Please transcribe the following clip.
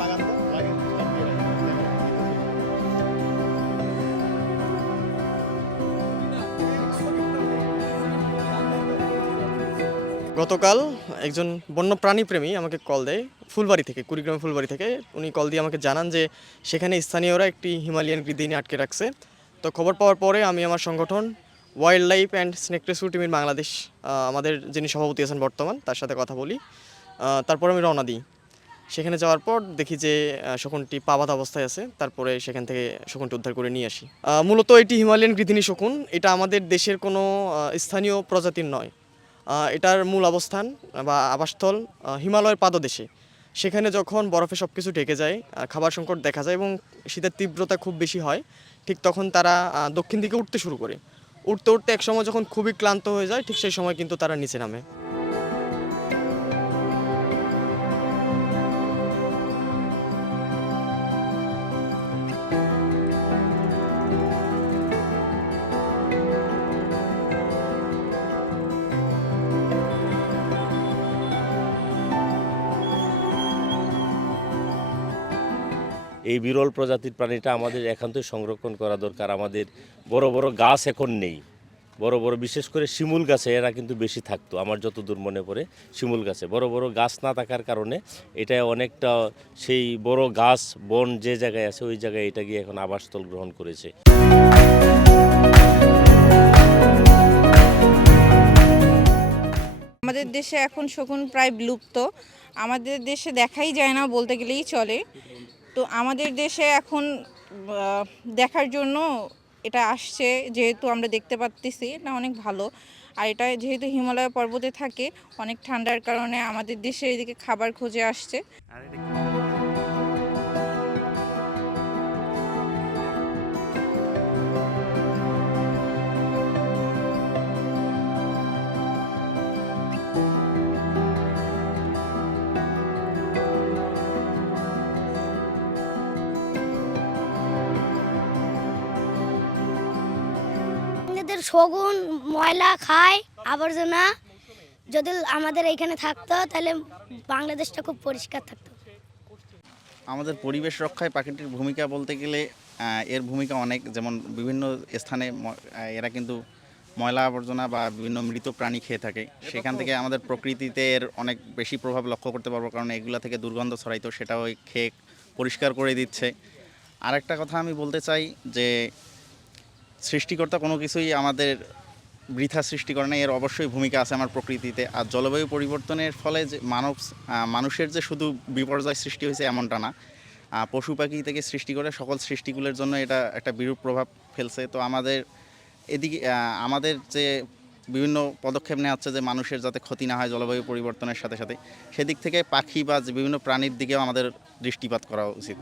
লাগান গতকাল একজন বন্যপ্রাণী প্রেমী আমাকে কল দেয় ফুলবাড়ি থেকে, কুড়িগ্রাম ফুলবাড়ি থেকে। উনি কল দিয়ে আমাকে জানান যে সেখানে স্থানীয়রা একটি হিমালয়ান গৃদিনী আটকে রাখছে। তো খবর পাওয়ার পরে আমি আমার সংগঠন wild life and snake rescue টিমের বাংলাদেশ আমাদের যিনি সভাপতি আছেন বর্তমান, তার সাথে কথা বলি। তারপর আমি রওনা দিই। সেখানে যাওয়ার পর দেখি যে শকুনটি পাবাদ অবস্থায় আছে। তারপরে সেখান থেকে শকুনটি উদ্ধার করে নিয়ে আসি। মূলত এটি হিমালয়ান গৃধিনী শকুন। এটা আমাদের দেশের কোনো স্থানীয় প্রজাতির নয়। এটার মূল অবস্থান বা আবাসস্থল হিমালয়ের পাদদেশে। সেখানে যখন বরফে সব কিছু ঢেকে যায় খাবার সংকট দেখা যায় এবং শীতের তীব্রতা খুব বেশি হয়, ঠিক তখন তারা দক্ষিণ দিকে উঠতে শুরু করে। উঠতে উঠতে এক সময় যখন খুবই ক্লান্ত হয়ে যায়, ঠিক সেই সময় কিন্তু তারা নিচে নামে। এই বিরল প্রজাতির প্রাণীটা আমাদের একান্তই সংরক্ষণ করা দরকার। আমাদের বড় বড় গাছ এখন নেই। বড় বড়, বিশেষ করে শিমুল গাছে এরা কিন্তু বেশি থাকতো, আমার যতদূর মনে পড়ে শিমুল গাছে। বড় বড় গাছ না থাকার কারণে এটা অনেকটা সেই বড় গাছ, বন যে জায়গায় আছে ওই জায়গায় এটা গিয়ে এখন আবাসস্থল গ্রহণ করেছে। আমাদের দেশে এখন শকুন প্রায় বিলুপ্ত। আমাদের দেশে দেখাই যায় না বলতে গেলেই চলে। তো আমাদের দেশে এখন দেখার জন্য এটা আসছে, যেহেতু আমরা দেখতে পাচ্ছি এটা অনেক ভালো। আর এটা যেহেতু হিমালয় পর্বতে থাকে, অনেক ঠান্ডার কারণে আমাদের দেশে এদিকে খাবার খুঁজে আসছে। এদের শগুন ময়লা খায় আবর্জনা। যদি আমাদের এখানে থাকতো তাহলে বাংলাদেশটা খুব পরিষ্কার থাকতো। আমাদের পরিবেশ রক্ষায় পাখিটির ভূমিকা বলতে গেলে এর ভূমিকা অনেক। যেমন বিভিন্ন স্থানে ম- এরা কিন্তু ময়লা আবর্জনা বা বিভিন্ন মৃত প্রাণী খেয়ে থাকে। সেখান থেকে আমাদের প্রকৃতিতে এর অনেক বেশি প্রভাব লক্ষ্য করতে পারব কারণ এগুলা থেকে দুর্গন্ধ ছড়াইতো সেটা ওই খেয়ে পরিষ্কার করে দিচ্ছে। আরেকটা কথা আমি বলতে চাই যে সৃষ্টিকর্তা কোনো কিছুই আমাদের বৃথা সৃষ্টি করে না এর অবশ্যই ভূমিকা আছে আমার প্রকৃতিতে। আর জলবায়ু পরিবর্তনের ফলে যে মানব মানুষের যে শুধু বিপর্যয় সৃষ্টি হয়েছে এমনটা না পশু পাখি থেকে সৃষ্টি করে সকল সৃষ্টিগুলোর জন্য এটা একটা বিরূপ প্রভাব ফেলছে। তো আমাদের এদিকে আমাদের যে বিভিন্ন পদক্ষেপ নেওয়া হচ্ছে যে মানুষের যাতে ক্ষতি না হয় জলবায়ু পরিবর্তনের সাথে সাথে, সেদিক থেকে পাখি বা বিভিন্ন প্রাণীর দিকেও আমাদের দৃষ্টিপাত করা উচিত।